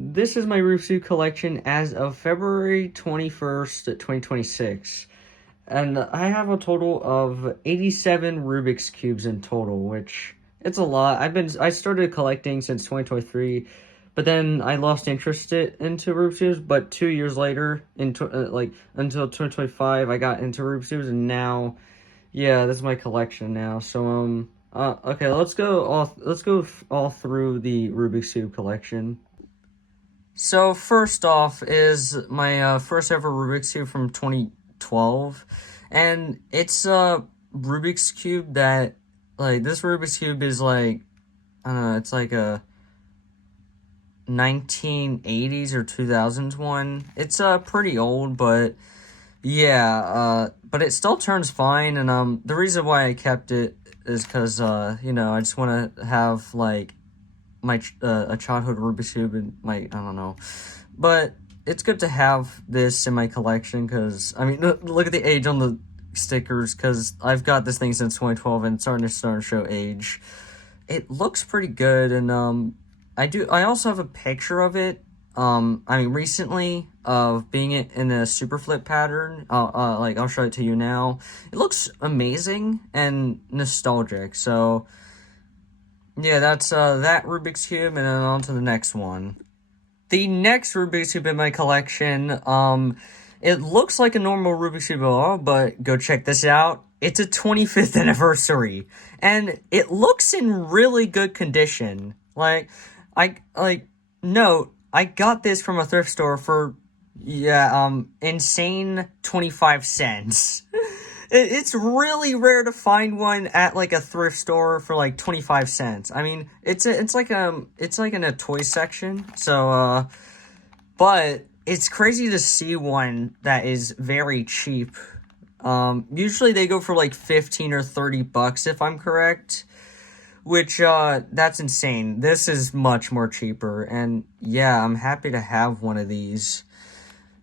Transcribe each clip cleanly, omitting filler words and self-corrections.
This is my Rubik's Cube collection as of February 21st, 2026. And I have a total of 87 Rubik's Cubes in total, which it's a lot. I started collecting since 2023, but then I lost interest into Rubik's Cubes, but 2 years later, until 2025, I got into Rubik's Cubes, and now, yeah, this is my collection now. Okay, let's go all through the Rubik's Cube collection. So first off is my first ever Rubik's Cube from 2012, and it's a Rubik's Cube that, like, this Rubik's Cube is like, I don't know, it's like a 1980s or 2000s one. It's pretty old, but yeah, but it still turns fine, and the reason why I kept it is because I just want to have like my a childhood Rubik's Cube and I don't know, but it's good to have this in my collection because I mean look at the age on the stickers, because I've got this thing since 2012 and it's starting to show age. It looks pretty good, and I also have a picture of it. I mean, recently, of being in a super flip pattern. I'll show it to you now. It looks amazing and nostalgic. So yeah, that's that Rubik's Cube, and then on to the next one. The next Rubik's Cube in my collection, it looks like a normal Rubik's Cube, but go check this out. It's a 25th anniversary, and it looks in really good condition. Note, I got this from a thrift store for, insane 25 cents. It's really rare to find one at like a thrift store for like 25 cents. I mean, it's like in a toy section. So but it's crazy to see one that is very cheap. Usually they go for like 15 or 30 bucks if I'm correct, which that's insane. This is much more cheaper, and yeah, I'm happy to have one of these.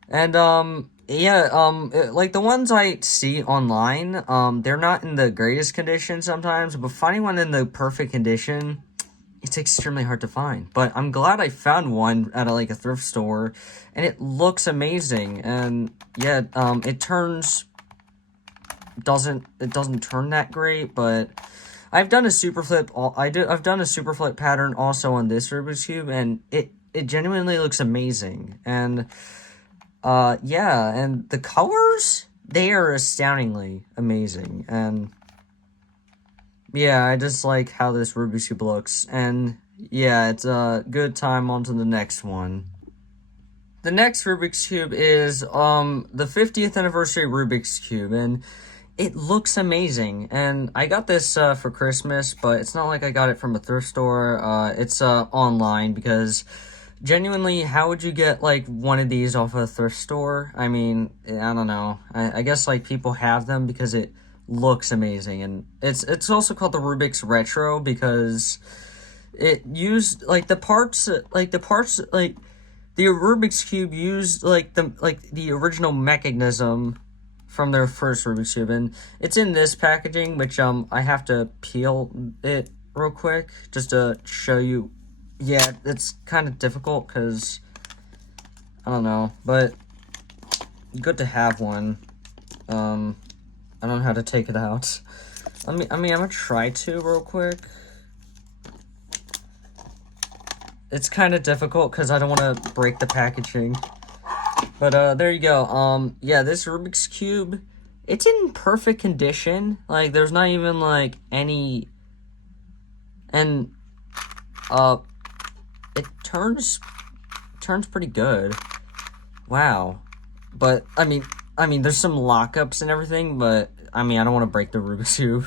And like the ones I see online, they're not in the greatest condition sometimes, but finding one in the perfect condition, it's extremely hard to find. But I'm glad I found one at like a thrift store, and it looks amazing. And yeah, it doesn't turn that great, but I've done a super flip. I've done a super flip pattern also on this Rubik's Cube, and it genuinely looks amazing. And yeah, and the colors, they are astoundingly amazing. And yeah, I just like how this Rubik's Cube looks. And yeah, it's a good time. On to the next one. The next Rubik's Cube is the 50th anniversary Rubik's Cube, and it looks amazing. And I got this for Christmas, but it's not like I got it from a thrift store. It's online, because genuinely, how would you get like one of these off a thrift store? I mean, I don't know. I guess like people have them because it looks amazing, and it's also called the Rubik's Retro because it used like the parts like the Rubik's Cube used like the original mechanism from their first Rubik's Cube, and it's in this packaging, which I have to peel it real quick just to show you. Yeah, it's kind of difficult because I don't know, but good to have one. I don't know how to take it out. I'm gonna try to real quick. It's kind of difficult because I don't want to break the packaging. But there you go. Yeah, this Rubik's Cube, it's in perfect condition. Like, there's not even like any, and it turns pretty good. Wow. But I mean, there's some lockups and everything, but I mean, I don't want to break the Rubik's Cube.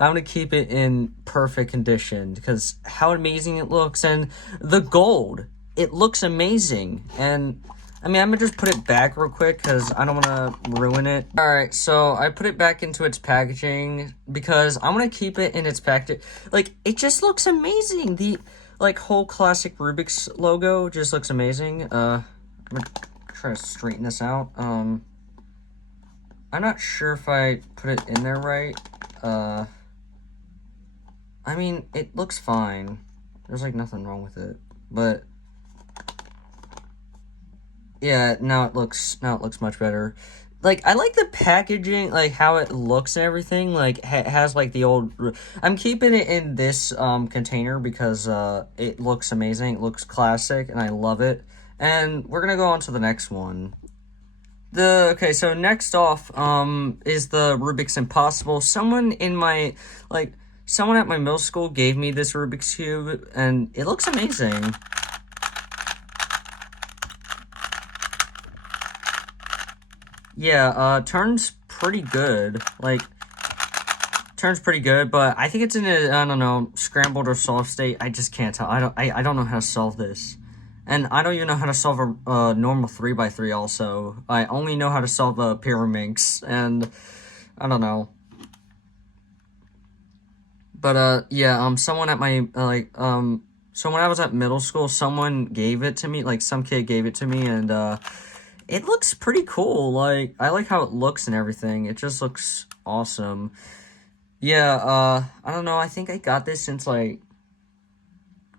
I want to keep it in perfect condition because how amazing it looks, and the gold, it looks amazing. And I mean, I'm gonna just put it back real quick because I don't want to ruin it. Alright, so I put it back into its packaging because I want to keep it in its packaging. Like, it just looks amazing. The, like, whole classic Rubik's logo just looks amazing. I'm gonna try to straighten this out. I'm not sure if I put it in there right. I mean, it looks fine. There's, like, nothing wrong with it. But Yeah, now it looks much better. Like I like the packaging, like how it looks and everything. Like has like the old. I'm keeping it in this container because it looks amazing. It looks classic, and I love it. And we're gonna go on to the next one. So next off is the Rubik's Impossible. Someone at my middle school gave me this Rubik's Cube, and it looks amazing. Yeah, turns pretty good. Turns pretty good, but I think it's in a, I don't know, scrambled or solved state. I just can't tell. I don't know how to solve this. And I don't even know how to solve a normal 3x3 also. I only know how to solve a Pyraminx, and I don't know. But, yeah, someone at my, so when I was at middle school, someone gave it to me, like, some kid gave it to me, and, it looks pretty cool. Like, I like how it looks and everything. It just looks awesome. Yeah, I don't know. I think I got this since, like,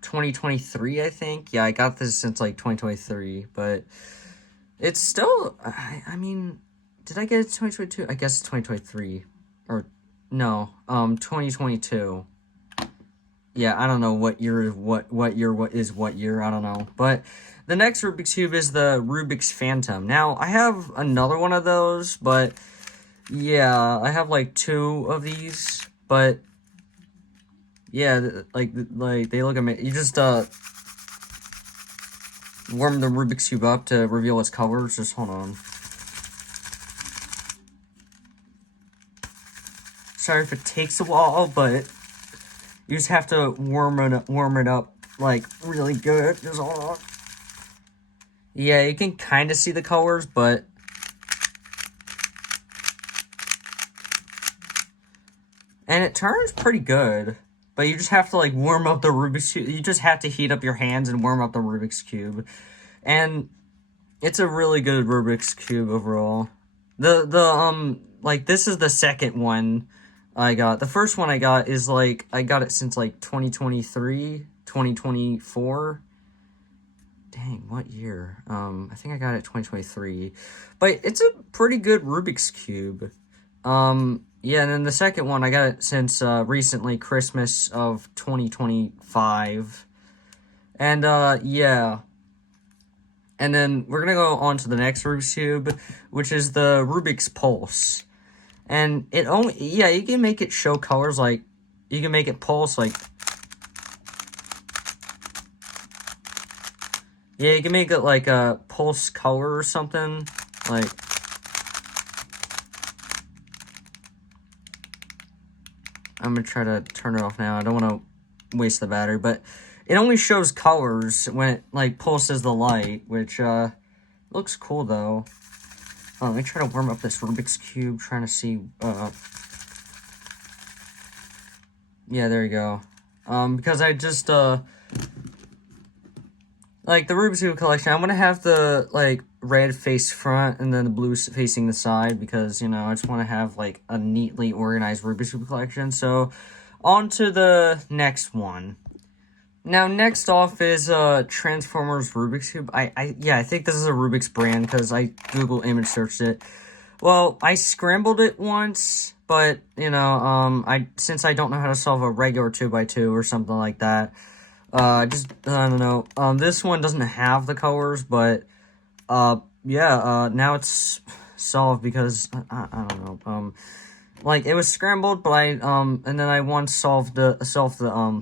2023, I think. Yeah, I got this since, like, 2023. But it's still, I mean, did I get it 2022? I guess it's 2023. Or, no, 2022. Yeah, I don't know what year, what year, I don't know. But the next Rubik's Cube is the Rubik's Phantom. Now, I have another one of those, but yeah, I have like two of these, but yeah, like they look amazing. You just warm the Rubik's Cube up to reveal its colors. Just hold on. Sorry if it takes a while, but you just have to warm it up like really good. Just hold on. Yeah, you can kind of see the colors, but and it turns pretty good. But you just have to like warm up the Rubik's Cube. You just have to heat up your hands and warm up the Rubik's Cube. And it's a really good Rubik's Cube overall. Like this is the second one I got. The first one I got is like I got it since like 2023, 2024. Dang, what year? I think I got it 2023. But it's a pretty good Rubik's Cube. Yeah, and then the second one, I got it since recently, Christmas of 2025. And yeah. And then we're gonna go on to the next Rubik's Cube, which is the Rubik's Pulse. And it only, yeah, you can make it show colors, like, you can make it pulse, like, yeah, you can make it like a pulse color or something, like, I'm gonna try to turn it off now. I don't want to waste the battery, but it only shows colors when it, like, pulses the light, which, looks cool, though. Let me try to warm up this Rubik's Cube, trying to see, yeah, there you go. Because I just, like, the Rubik's Cube collection, I'm gonna have the, like, red face front and then the blue facing the side because, you know, I just want to have, like, a neatly organized Rubik's Cube collection. So, on to the next one. Now, next off is Transformers Rubik's Cube. Yeah, I think this is a Rubik's brand because I Google image searched it. Well, I scrambled it once, but, you know, since I don't know how to solve a regular 2x2 or something like that, I don't know. This one doesn't have the colors, but, yeah, now it's solved because, I don't know, like, it was scrambled, but and then I once solved the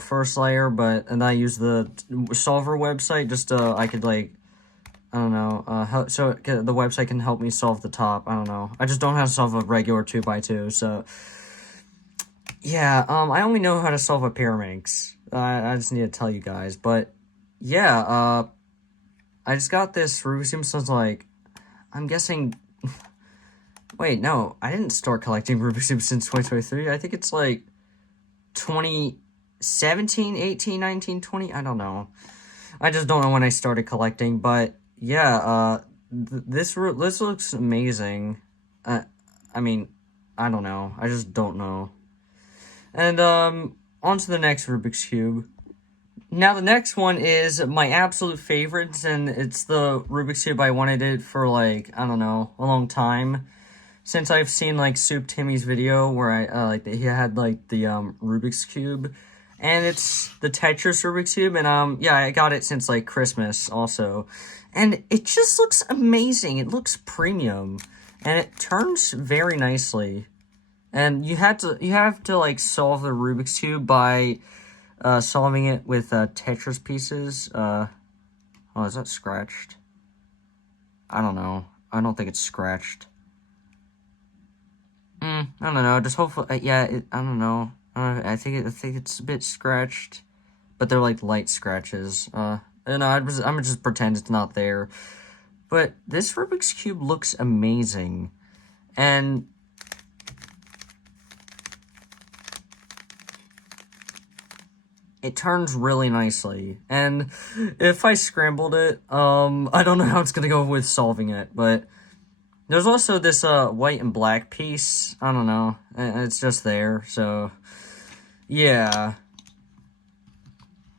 first layer, and I used the solver website just, I could, like, I don't know, the website can help me solve the top, I don't know. I just don't know how to solve a regular 2x2, so, yeah, I only know how to solve a Pyraminx. I just need to tell you guys, but, yeah, I just got this Rubik's Cube, so it's like, I'm guessing, wait, no, I didn't start collecting Rubik's Cube since 2023, I think it's like 2017, 18, 19, 20, I don't know. I just don't know when I started collecting, but, yeah, this looks amazing. I mean, I don't know, I just don't know. And, on to the next Rubik's Cube. Now the next one is my absolute favorites, and it's the Rubik's Cube. I wanted it for, like, I don't know, a long time. Since I've seen, like, Soup Timmy's video where he had, like, the, Rubik's Cube. And it's the Tetris Rubik's Cube, and, yeah, I got it since, like, Christmas, also. And it just looks amazing. It looks premium. And it turns very nicely. And you have to, like, solve the Rubik's Cube by, solving it with, Tetris pieces. Oh, is that scratched? I don't know. I don't think it's scratched. I don't know. Just hopefully, yeah. I don't know. I think it's a bit scratched, but they're like light scratches. I'm just pretend it's not there. But this Rubik's Cube looks amazing, and it turns really nicely. And if I scrambled it, I don't know how it's gonna go with solving it, but. There's also this, white and black piece. I don't know. It's just there, so... Yeah.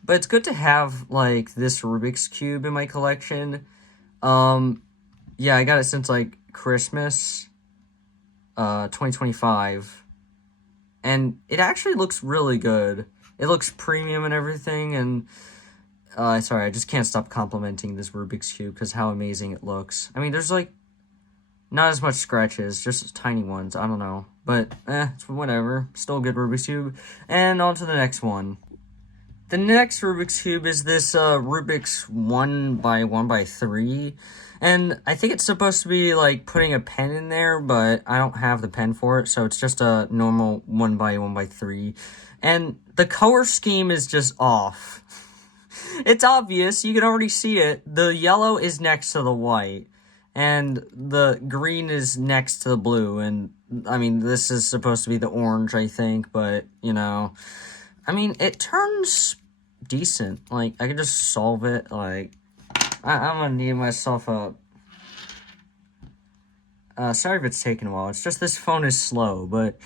But it's good to have, like, this Rubik's Cube in my collection. Yeah, I got it since, like, Christmas, 2025. And it actually looks really good. It looks premium and everything, and... sorry, I just can't stop complimenting this Rubik's Cube, because how amazing it looks. I mean, there's, like... Not as much scratches, just tiny ones, I don't know. But, it's whatever. Still a good Rubik's Cube. And on to the next one. The next Rubik's Cube is this, Rubik's 1x1x3. And I think it's supposed to be, like, putting a pen in there, but I don't have the pen for it, so it's just a normal 1x1x3. And the color scheme is just off. It's obvious, you can already see it. The yellow is next to the white. And the green is next to the blue, and, I mean, this is supposed to be the orange, I think, but, you know, I mean, it turns decent. Like, I can just solve it, like, I'm gonna need myself a, sorry if it's taking a while, it's just this phone is slow, but,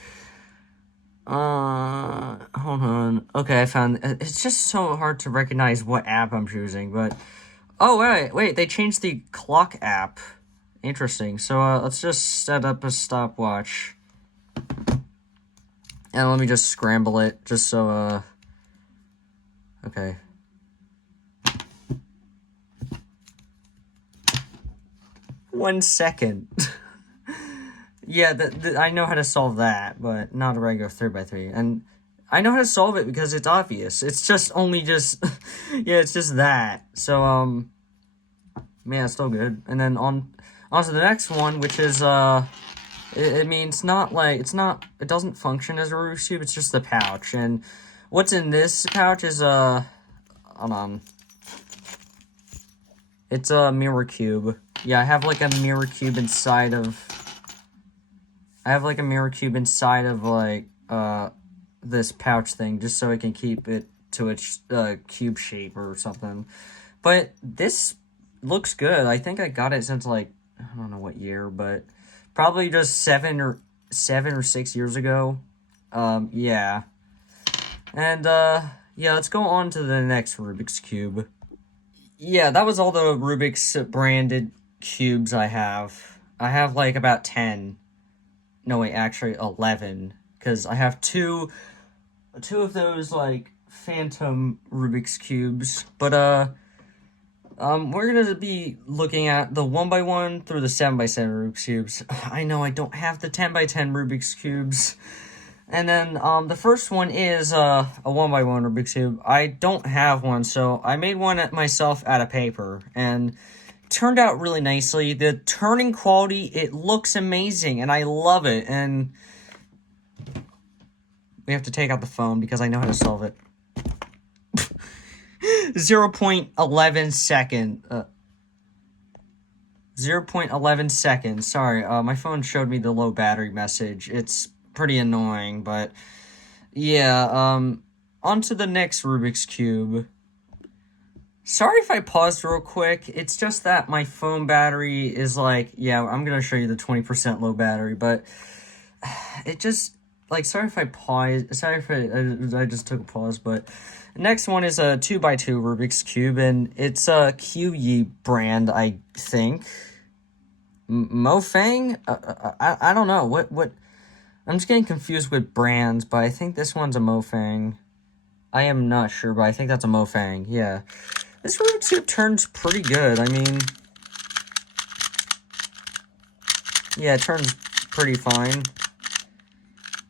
hold on, okay, I found, it's just so hard to recognize what app I'm choosing, but, oh, wait, they changed the clock app. Interesting. So, let's just set up a stopwatch. And let me just scramble it, just so, okay. One second. Yeah, I know how to solve that, but not a regular 3x3. And I know how to solve it because it's obvious. It's just yeah, it's just that. So, yeah, it's still good. And then on to the next one, which is, it doesn't function as a Rubik's Cube, it's just the pouch, and what's in this pouch is, hold on, it's a mirror cube. Yeah, I have, like, a mirror cube inside of, like, this pouch thing, just so I can keep it to its, cube shape or something, but this looks good. I think I got it since, like, I don't know what year, but probably just 7 or 6 years ago. Yeah. And, yeah, let's go on to the next Rubik's Cube. Yeah, that was all the Rubik's branded cubes I have. I have, like, about 10. No, wait, actually 11. Because I have two of those, like, phantom Rubik's Cubes. But, we're gonna be looking at the 1x1 through the 7x7 Rubik's Cubes. I know I don't have the 10x10 Rubik's Cubes. And then, the first one is, a 1x1 Rubik's Cube. I don't have one, so I made one myself out of paper, and turned out really nicely. The turning quality, it looks amazing, and I love it, and we have to take out the phone because I know how to solve it. 0.11 second. 0.11 seconds. Sorry, my phone showed me the low battery message. It's pretty annoying, but yeah, on to the next Rubik's Cube. Sorry if I paused real quick. It's just that my phone battery is like, yeah, I'm gonna show you the 20% low battery, but it just, like, sorry if I paused. Sorry if I just took a pause, but Next one is a 2x2 Rubik's Cube, and it's a QE brand, I think. Mofang? I don't know. What? I'm just getting confused with brands, but I think this one's a Mofang. I am not sure, but I think that's a Mofang. Yeah. This Rubik's Cube turns pretty good. I mean, yeah, it turns pretty fine.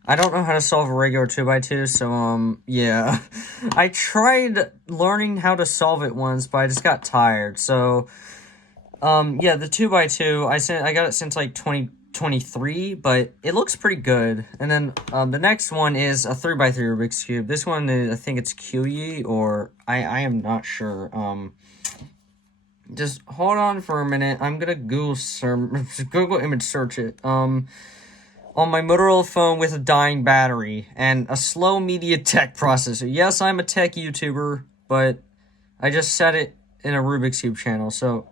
I don't know how to solve a regular 2x2, so, yeah. I tried learning how to solve it once, but I just got tired, so, yeah, the 2x2, I got it since, like, 2023, but it looks pretty good. And then, the next one is a 3x3 Rubik's Cube. This one is, I think it's QE, or, I am not sure, just hold on for a minute. I'm gonna Google image search it, on my Motorola phone with a dying battery and a slow MediaTek processor. Yes, I'm a tech YouTuber, but I just said it in a Rubik's Cube channel, so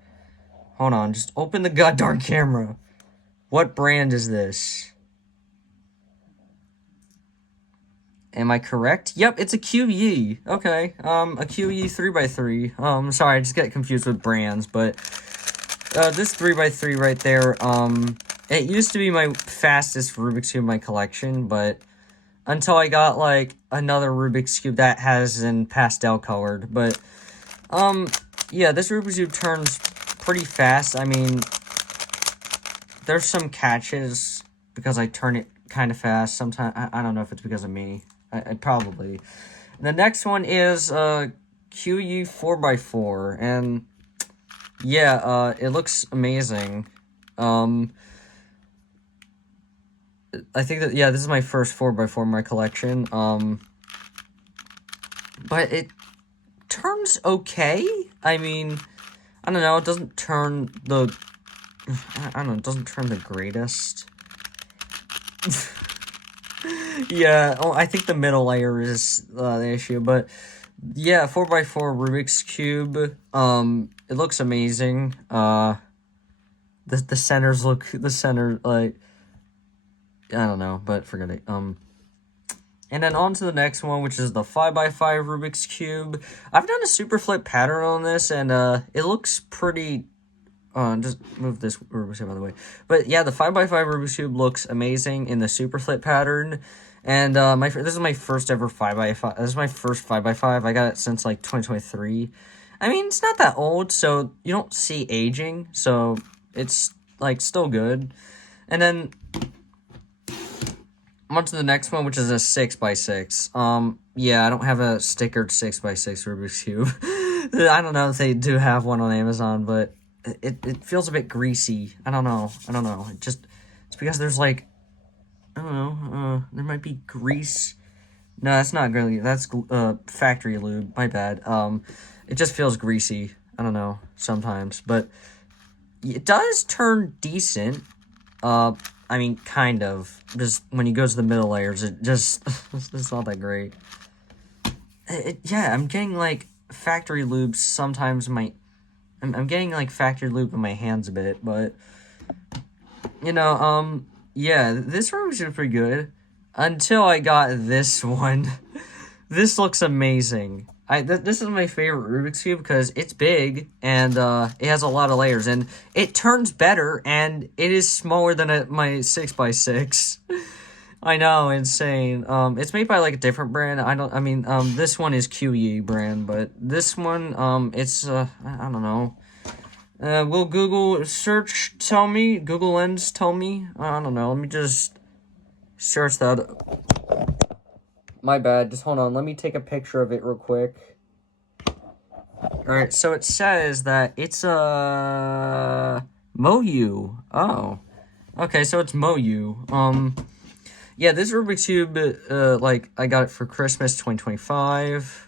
hold on, just open the goddamn camera. What brand is this? Am I correct? Yep, it's a QE. Okay, a QE 3x3. Sorry, I just get confused with brands, but this 3x3 right there, it used to be my fastest Rubik's Cube in my collection, but until I got, like, another Rubik's Cube that has in pastel colored, but, yeah, this Rubik's Cube turns pretty fast. I mean, there's some catches because I turn it kind of fast. Sometimes, I don't know if it's because of me. I probably. The next one is, QU 4x4, and, yeah, it looks amazing. I think that, yeah, this is my first 4x4 in my collection, but it turns okay. I mean, I don't know, it doesn't turn the, I don't know, it doesn't turn the greatest. Yeah, I think the middle layer is, the issue, but, yeah, 4x4 Rubik's Cube, it looks amazing. The centers like, I don't know, but forget it. And then on to the next one, which is the 5x5 Rubik's Cube. I've done a super flip pattern on this, and it looks pretty. Just move this Rubik's Cube out of the way. But yeah, the 5x5 Rubik's Cube looks amazing in the super flip pattern. And this is my first ever 5x5. This is my first 5x5. I got it since like 2023. I mean, it's not that old, so you don't see aging. So it's like still good. And then on to the next one, which is a 6x6. Yeah, I don't have a stickered 6x6 Rubik's Cube. I don't know if they do have one on Amazon, but it feels a bit greasy. I don't know. It's because there's like, I don't know, there might be grease. No, that's not really, that's, factory lube. My bad. It just feels greasy. I don't know, sometimes, but it does turn decent. I mean, kind of. Just when you go to the middle layers, it just, it's not that great. Yeah, I'm getting, like, factory lube sometimes I'm getting, like, factory lube in my hands a bit, but, you know, yeah, this room is pretty good. Until I got this one. This looks amazing. This is my favorite Rubik's Cube because it's big and it has a lot of layers and it turns better and it is smaller than my 6x6. I know, insane. It's made by like a different brand. This one is QE brand, but this one, it's I don't know. Will Google search tell me? Google Lens tell me? I don't know. Let me just search that. My bad. Just hold on. Let me take a picture of it real quick. Alright, so it says that it's a Moyu. Oh. Okay, so it's Moyu. Yeah, this Rubik's Cube, like, I got it for Christmas 2025.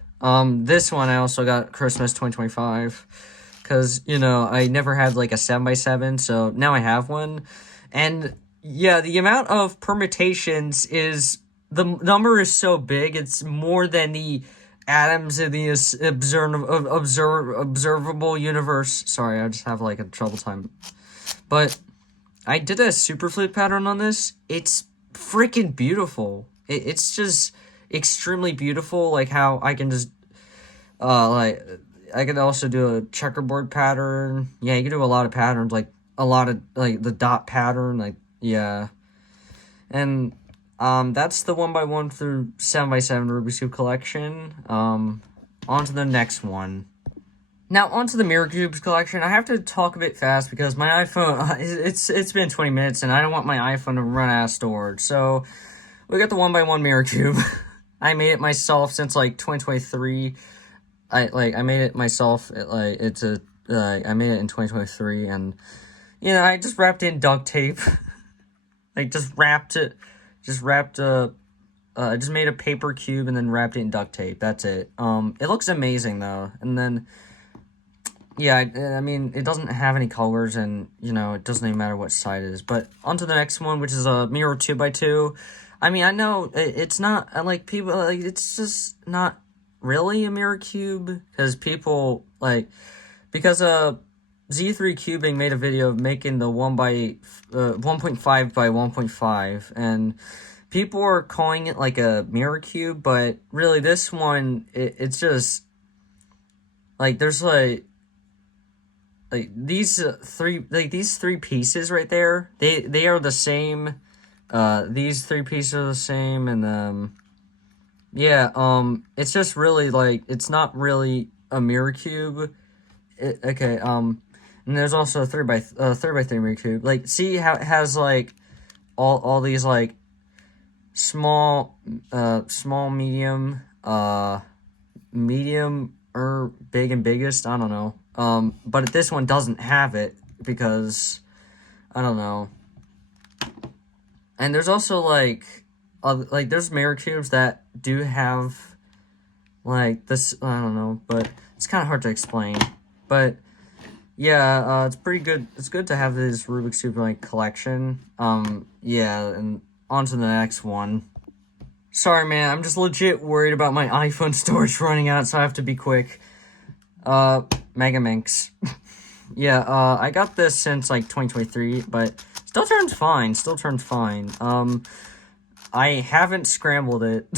This one I also got Christmas 2025. Because, you know, I never had, like, a 7x7, so now I have one. And, yeah, the amount of permutations is... The number is so big, it's more than the atoms in the observable universe. Sorry, I just have, like, a trouble time. But I did a super flip pattern on this. It's freaking beautiful. It's just extremely beautiful, like, how I can just Like, I could also do a checkerboard pattern. Yeah, you can do a lot of patterns, like, a lot of, like, the dot pattern, like, yeah. And, that's the 1x1 through 7x7 Rubik's Cube collection. On to the next one. Now, onto the Mirror Cubes collection. I have to talk a bit fast because my iPhone, it's been 20 minutes and I don't want my iPhone to run out of storage. So, we got the 1x1 Mirror Cube. I made it myself since, like, 2023. I made it myself, I made it in 2023, and, you know, I just wrapped it in duct tape. Like, I just made a paper cube and then wrapped it in duct tape. That's it. It looks amazing, though. And then, yeah, I mean, it doesn't have any colors, and, you know, it doesn't even matter what side it is. But on to the next one, which is a Mirror 2x2. I mean, I know it's not, like, people, like, it's just not really a mirror cube, because people, like, because, Z3 Cubing made a video of making the 1.5 by 1.5, and people are calling it, like, a mirror cube, but really, this one, it's just, like, there's, these three pieces right there, they are the same, these three pieces are the same, and, yeah, it's just really, like, it's not really a mirror cube. Okay, and there's also a 3x3 mirror cube. Like, see how it has, like, all these, like, small, medium, medium, or big and biggest, I don't know. But this one doesn't have it, because, I don't know. And there's also, like, there's mirror cubes that do have, like, this, I don't know, but it's kind of hard to explain. But, yeah, it's pretty good. It's good to have this Rubik's Cube, like, collection. Yeah, and on to the next one. Sorry, man, I'm just legit worried about my iPhone storage running out, so I have to be quick. Mega Minx. Yeah, I got this since, like, 2023, but still turns fine, I haven't scrambled it,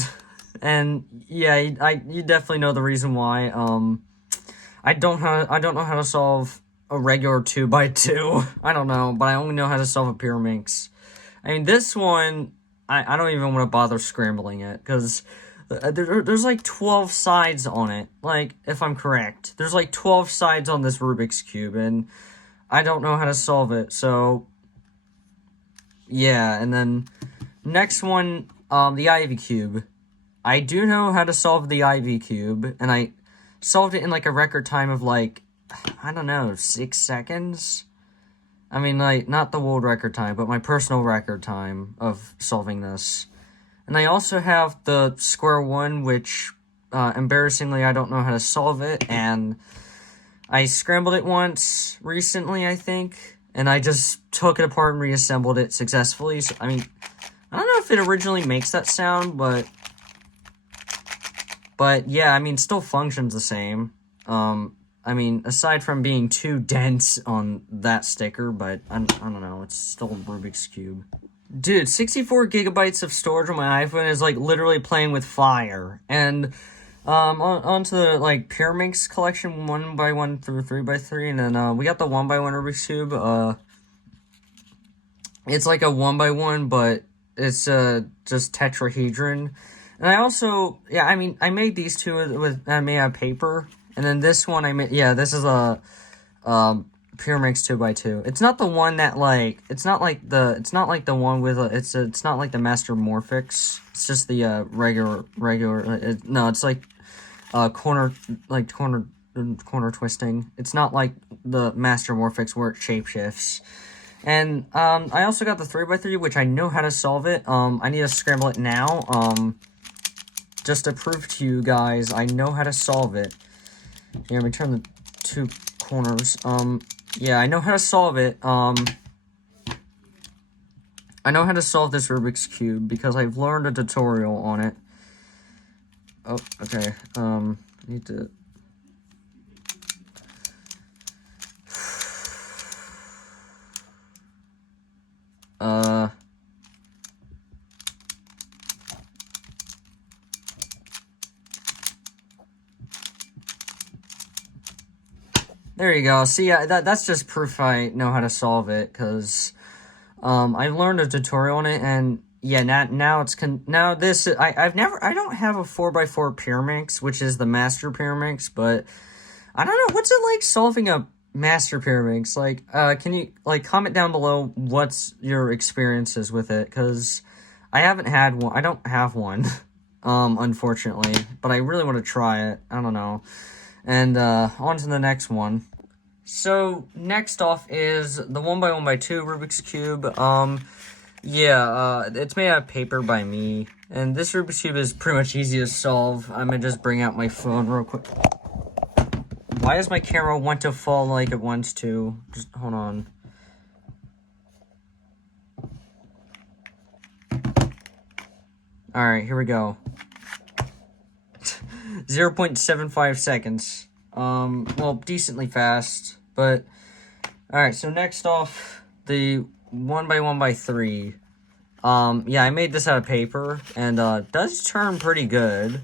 and, yeah, you definitely know the reason why, I don't know how to solve a regular 2x2, I don't know, but I only know how to solve a Pyraminx. I mean, this one, I don't even want to bother scrambling it, because there's like 12 sides on it, like, if I'm correct. There's like 12 sides on this Rubik's Cube, and I don't know how to solve it, so, yeah, and then, next one, the Ivy Cube. I do know how to solve the Ivy Cube, and I solved it in, like, a record time of, like, I don't know, 6 seconds? I mean, like, not the world record time, but my personal record time of solving this. And I also have the square one, which, embarrassingly, I don't know how to solve it, and I scrambled it once recently, I think, and I just took it apart and reassembled it successfully. So, I mean, I don't know if it originally makes that sound, but yeah, I mean, still functions the same. I mean, aside from being too dense on that sticker, but I don't know, it's still a Rubik's Cube. Dude, 64 gigabytes of storage on my iPhone is, like, literally playing with fire. And, onto the, like, Pyraminx collection, 1x1 through 3x3, and then, we got the 1x1 Rubik's Cube. It's like a 1x1, but it's, just tetrahedron. And I also, yeah, I mean, I made these two I made out of paper. And then this one I made, yeah, this is a, Pyraminx 2x2. It's not the one that, like, it's not like the one with, it's not like the Master Morphix. It's just the, regular, no, it's like, corner twisting. It's not like the Master Morphix where it shapeshifts. And, I also got the 3x3, which I know how to solve it. I need to scramble it now, just to prove to you guys I know how to solve it. Here, let me turn the two corners. Yeah, I know how to solve it. I know how to solve this Rubik's Cube because I've learned a tutorial on it. Oh, okay. Need to... There you go. See, that's just proof I know how to solve it, because I learned a tutorial on it, and yeah, now it's I don't have a 4x4 Pyraminx, which is the master Pyraminx, but I don't know, what's it like solving a master Pyraminx? Like, can you, like, comment down below what's your experiences with it, because I haven't had one. I don't have one, unfortunately, but I really want to try it. I don't know. And, on to the next one. So, next off is the 1x1x2 Rubik's Cube. It's made out of paper by me. And this Rubik's Cube is pretty much easy to solve. I'm gonna just bring out my phone real quick. Why does my camera want to fall like it wants to? Just hold on. Alright, here we go. 0.75 seconds. Well, decently fast, but... Alright, so next off, the 1x1x3. I made this out of paper, and, does turn pretty good.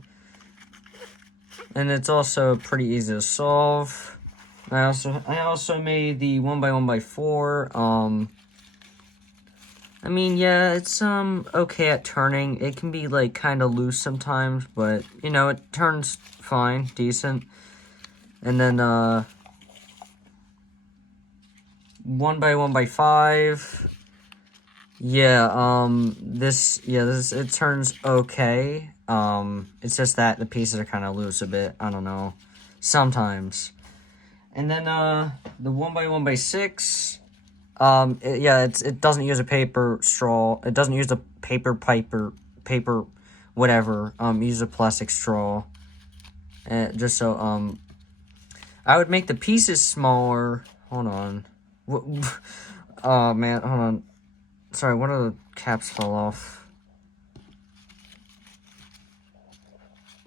And it's also pretty easy to solve. I also made the 1x1x4, I mean, yeah, it's, okay at turning. It can be, like, kind of loose sometimes, but, you know, it turns fine, decent. And then, 1x1x5. It turns okay. It's just that the pieces are kind of loose a bit. I don't know. Sometimes. And then, the 1x1x6. It doesn't use a paper straw. It doesn't use a paper whatever. Use a plastic straw. Just so, I would make the pieces smaller. Hold on. Oh, man, hold on. Sorry, one of the caps fell off.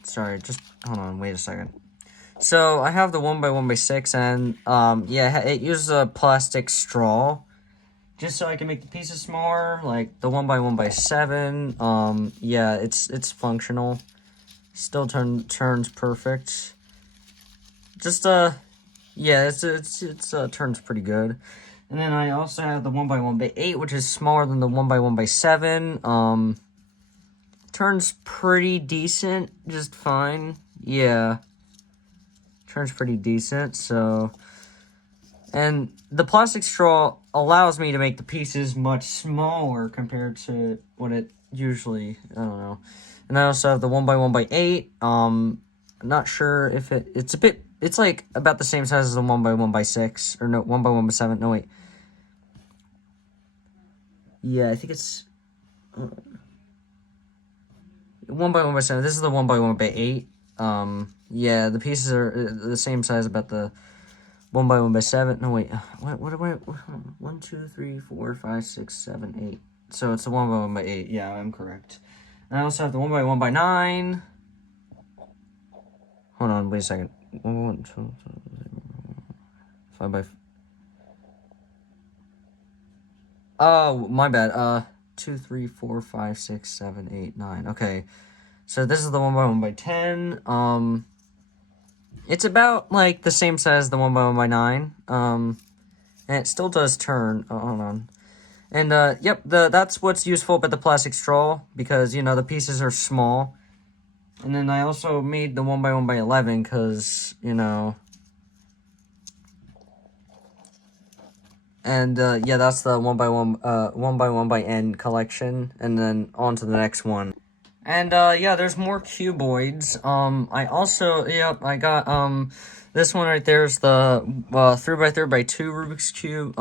Sorry, just, hold on, wait a second. So, I have the 1x1x6, and, it uses a plastic straw, just so I can make the pieces smaller, like the 1x1x7, it's functional, still turns perfect, just, turns pretty good. And then I also have the 1x1x8, which is smaller than the 1x1x7, turns pretty decent, just fine, yeah. Turns pretty decent, so... And the plastic straw allows me to make the pieces much smaller compared to what it usually... I don't know. And I also have the 1x1x8. I'm not sure if it's a bit... It's, like, about the same size as the 1x1x6. Or no, 1x1x7. No, wait. Yeah, I think it's... 1x1x7. This is the 1x1x8. The pieces are the same size about the 1x1x7. No, wait. What? 1, 2, 3, 4, 5, 6, 7, 8. So it's the 1x1x8. Yeah, I'm correct. And I also have the 1x1x9. Hold on, wait a second. 1, 2, 5 by... Oh, my bad. 2, 3, 4, 5, 6, 7, 8, 9. Okay. So this is the 1x1x10. It's about, like, the same size as the 1x1x9. And it still does turn. Oh, hold on. And, that's what's useful about the plastic straw, because, you know, the pieces are small. And then I also made the 1x1x11, because, you know... And, that's the 1x1x N collection. And then on to the next one. And, there's more cuboids. I also, I got, this one right there is the, 3x3x2 Rubik's Cube.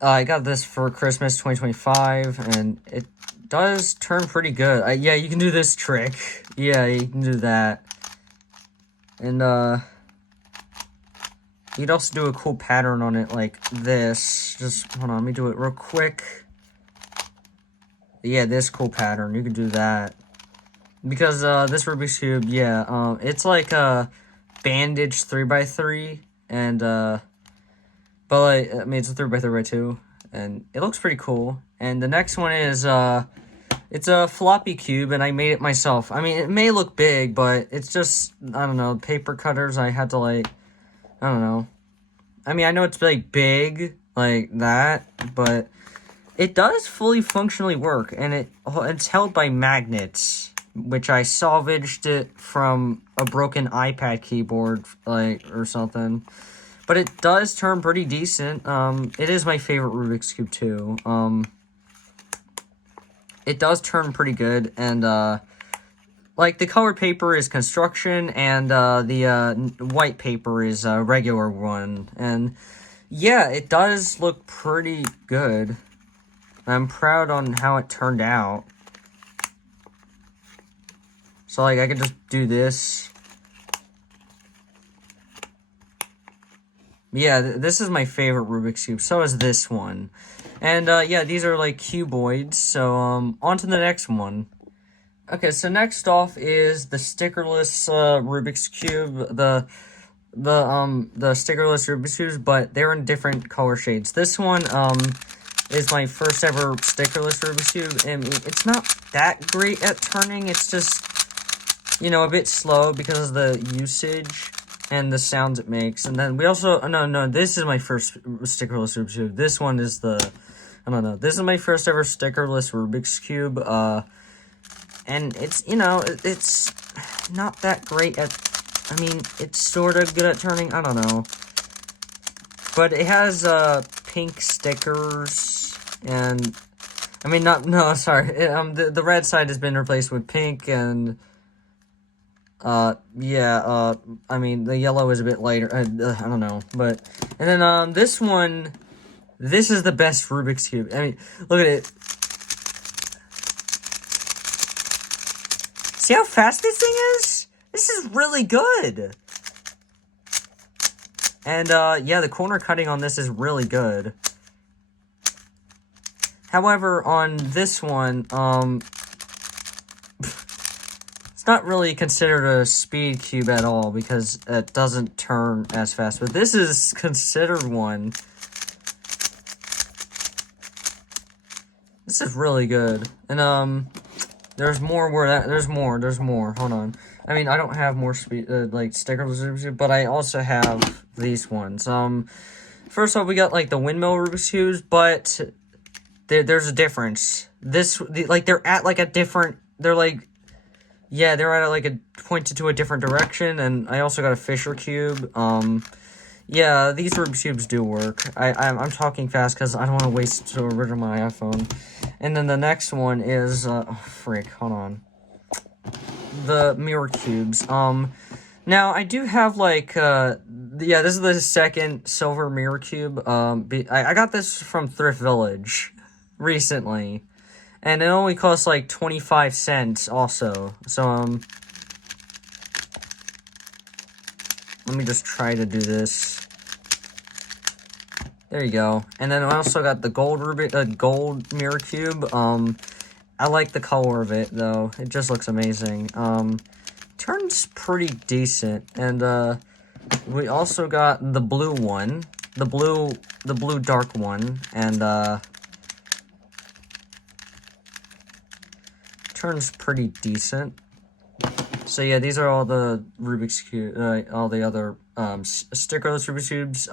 I got this for Christmas 2025, and it does turn pretty good. You can do this trick. Yeah, you can do that. And, you'd also do a cool pattern on it like this. Just, hold on, let me do it real quick. Yeah, this cool pattern, you can do that. Because, this Rubik's Cube, it's like a bandaged 3x3, and, but, like, I mean, it's a 3x3x2, and it looks pretty cool. And the next one is, it's a floppy cube, and I made it myself. I mean, it may look big, but it's just, I don't know, paper cutters, I had to, like, I don't know. I mean, I know it's, like, big, like that, but it does fully functionally work, and it's held by magnets, which I salvaged it from a broken iPad keyboard, like, or something. But it does turn pretty decent. It is my favorite Rubik's Cube, too. It does turn pretty good, and, like, the colored paper is construction, and, the, white paper is a regular one. And, yeah, it does look pretty good. I'm proud on how it turned out. So, like, I could just do this. Yeah, this is my favorite Rubik's Cube. So is this one. And, yeah, these are, like, cuboids. So, on to the next one. Okay, so next off is the stickerless Rubik's Cube, the stickerless Rubik's Cubes, but they're in different color shades. This one is my first ever stickerless Rubik's Cube, and it's not that great at turning. It's just, you know, a bit slow because of the usage and the sounds it makes. And then we also, no, this is my first stickerless Rubik's Cube. This one is this is my first ever stickerless Rubik's Cube, and it's, you know, it's not that great at, I mean, it's sort of good at turning, I don't know. But it has, pink stickers, and, I mean, sorry, the red side has been replaced with pink, and, yeah, I mean, the yellow is a bit lighter, I don't know, but, and then, this one, this is the best Rubik's Cube. I mean, look at it. See how fast this thing is? This is really good. And, yeah, the corner cutting on this is really good. However, on this one, it's not really considered a speed cube at all because it doesn't turn as fast. But this is considered one. This is really good. And, there's more there's more. Hold on. I mean, I don't have more like stickers, but I also have these ones. First off, we got like the windmill Rubik's Cubes, but there's a difference. Like they're at like a different. They're like, yeah, they're at like a pointed to a different direction. And I also got a Fisher cube. Yeah, these Rubik's Cubes do work. I'm talking fast because I don't want to waste storage on my iPhone. And then the next one is, hold on. The mirror cubes. Now, I do have, like, yeah, this is the second silver mirror cube. I got this from Thrift Village recently. And it only costs, like, 25 cents also. So, let me just try to do this. There you go. And then I also got the gold gold mirror cube. I like the color of it though. It just looks amazing. Turns pretty decent. And we also got the blue one, the blue dark one, and turns pretty decent. So yeah, these are all the Rubik's Cube, all the other stickerless Rubik's Cubes.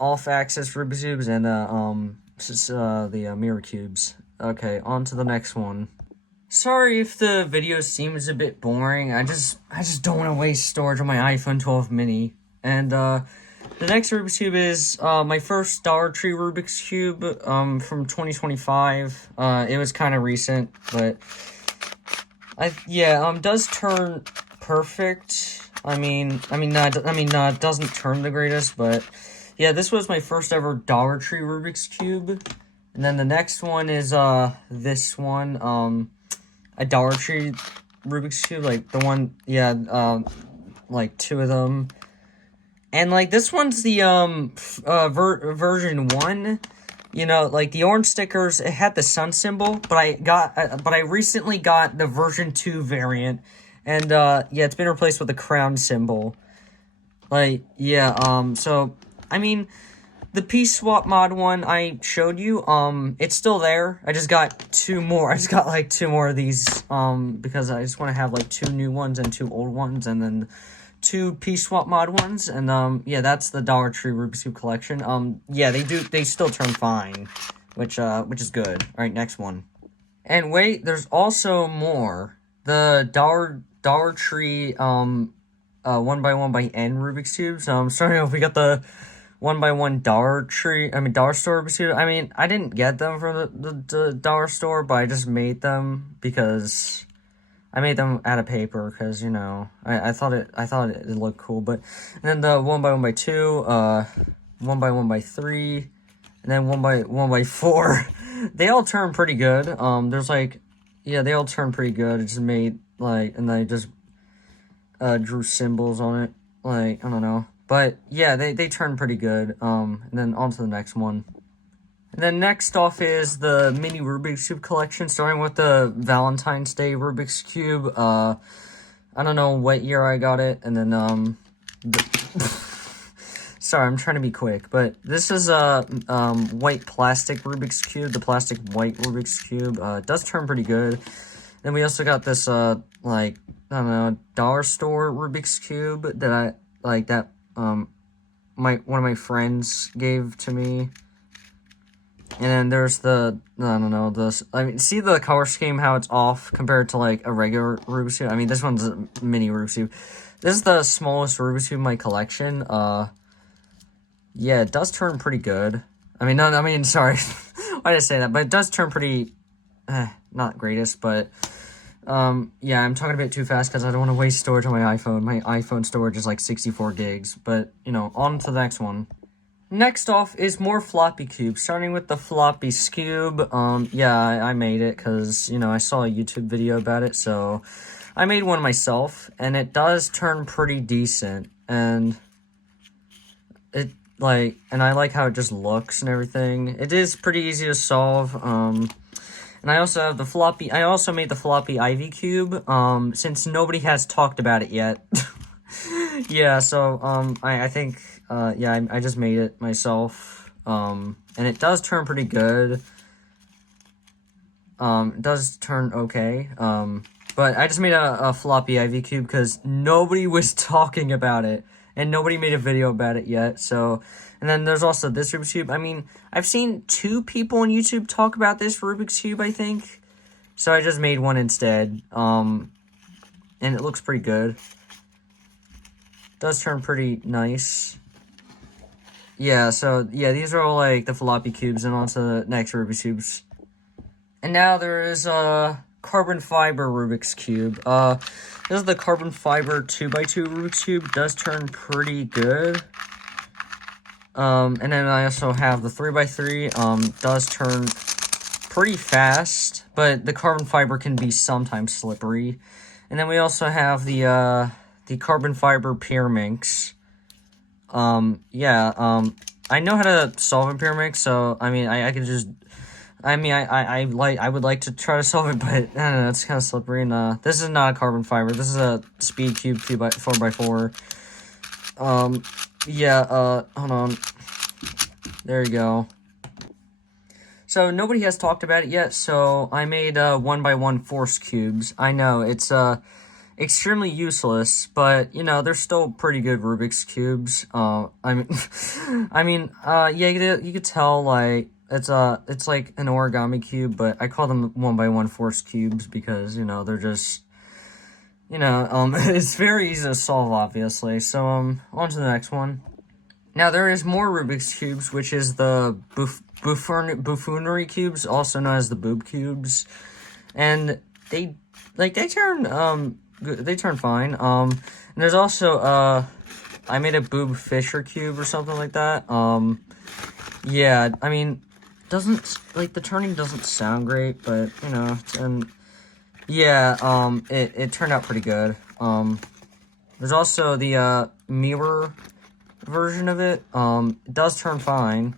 Off-axis Rubik's Cubes, and, the mirror cubes. Okay, on to the next one. Sorry if the video seems a bit boring, I just don't want to waste storage on my iPhone 12 mini. And, the next Rubik's Cube is, my first Dollar Tree Rubik's Cube, from 2025. It was kind of recent, but, does turn perfect. It doesn't turn the greatest, but yeah, this was my first ever Dollar Tree Rubik's Cube. And then the next one is, this one, a Dollar Tree Rubik's Cube, like, the one, yeah, like, two of them. And, like, this one's the, version 1, you know, like, the orange stickers, it had the sun symbol, but I recently got the version 2 variant. And, yeah, it's been replaced with the crown symbol. Like, yeah, so, I mean, the piece swap mod one I showed you, it's still there. I just got two more. I just got, like, two more of these, because I just want to have, like, two new ones and two old ones, and then two piece swap mod ones, and yeah, that's the Dollar Tree Rubik's Cube collection. Yeah, they still turn fine, which is good. All right, next one. And wait, there's also more. The Dollar Tree 1x1 by N Rubik's Cubes. Starting off, we got the 1x1 Dollar Store Rubik's Cube. I mean, I didn't get them from the dollar store, but I just made them because I made them out of paper because, you know, I thought it looked cool. But and then the 1x1 by 2, 1x1 by 3, and then 1x1 by 4. They all turn pretty good. There's like, yeah, they all turn pretty good. It's just made like, and I just drew symbols on it. Like, I don't know. But yeah, they turn pretty good. And then on to the next one. And then next off is the mini Rubik's Cube collection, starting with the Valentine's Day Rubik's Cube. I don't know what year I got it, and then sorry, I'm trying to be quick, but this is a white plastic Rubik's Cube, the plastic white Rubik's Cube. It does turn pretty good. Then we also got this like, I don't know, dollar store Rubik's Cube that I like that one of my friends gave to me. And then there's the, I don't know, this, I mean, see the color scheme, how it's off compared to, like, a regular Rubik's Cube? I mean, this one's a mini Rubik's Cube. This is the smallest Rubik's Cube in my collection. Yeah, it does turn pretty good. Sorry, why did I say that? But it does turn pretty, not greatest, but, yeah, I'm talking a bit too fast because I don't want to waste storage on my iPhone. My iPhone storage is, like, 64 gigs, but, you know, on to the next one. Next off is more floppy cubes, starting with the floppy cube. Yeah, I made it because, you know, I saw a YouTube video about it, so I made one myself, and it does turn pretty decent, and it, like, and I like how it just looks and everything. It is pretty easy to solve, and I also have the floppy, I also made the floppy Ivy cube, since nobody has talked about it yet. Yeah, so, I think, yeah, I just made it myself, and it does turn pretty good. It does turn okay, but I just made a floppy Ivy cube because nobody was talking about it, and nobody made a video about it yet, so, and then there's also this Rubik's Cube. I mean, I've seen 2 people on YouTube talk about this Rubik's Cube, I think, so I just made one instead, and it looks pretty good. Does turn pretty nice. Yeah, so, yeah, these are all, like, the floppy cubes, and on to the next Rubik's Cubes. And now there is a carbon fiber Rubik's Cube. This is the carbon fiber 2x2 Rubik's Cube. Does turn pretty good. And then I also have the 3x3. Does turn pretty fast, but the carbon fiber can be sometimes slippery. And then we also have the carbon fiber Pyraminx. Yeah, I know how to solve a Pyraminx, so, I mean, I could just, I mean, I would like to try to solve it, but, I don't know, it's kind of slippery, and, this is not a carbon fiber, this is a speed cube 4x4, yeah, hold on, there you go. So, nobody has talked about it yet, so I made, 1x1 force cubes. I know, it's, extremely useless, but, you know, they're still pretty good Rubik's Cubes. Yeah, you could tell, like, it's like an origami cube, but I call them 1x1 force cubes because, you know, they're just, you know, it's very easy to solve, obviously. So, on to the next one. Now, there is more Rubik's Cubes, which is the buffoonery cubes, also known as the boob cubes, and they turn, they turn fine. And there's also, I made a Boob Fisher cube or something like that. Yeah, I mean, the turning doesn't sound great, but, you know, and, yeah, it turned out pretty good. There's also the, mirror version of it. It does turn fine.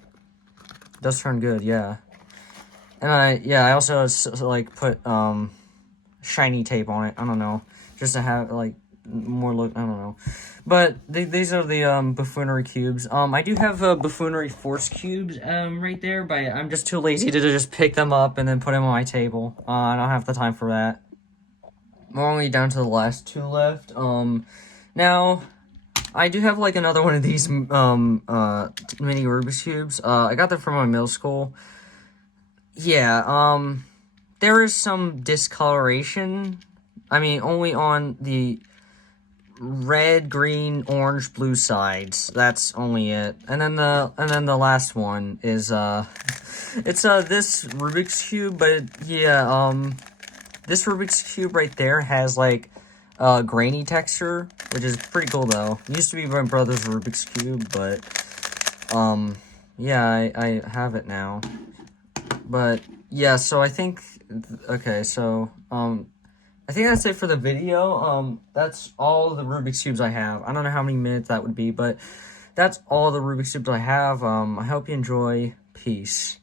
It does turn good, yeah. And I also, like, put, shiny tape on it. I don't know. Just to have, like, more look, I don't know. But these are the, buffoonery cubes. I do have, buffoonery force cubes, right there, but I'm just too lazy to just pick them up and then put them on my table. I don't have the time for that. We're only down to the last 2 left. Now, I do have, like, another one of these, mini Rubik's Cubes. I got them from my middle school. Yeah, there is some discoloration. I mean, only on the red, green, orange, blue sides. That's only it. And then the last one is, it's, this Rubik's Cube, but, yeah, this Rubik's Cube right there has, like, grainy texture, which is pretty cool, though. It used to be my brother's Rubik's Cube, but, yeah, I have it now. But, yeah, so I think, okay, so, I think that's it for the video. That's all the Rubik's Cubes I have. I don't know how many minutes that would be, but that's all the Rubik's Cubes I have. I hope you enjoy. Peace.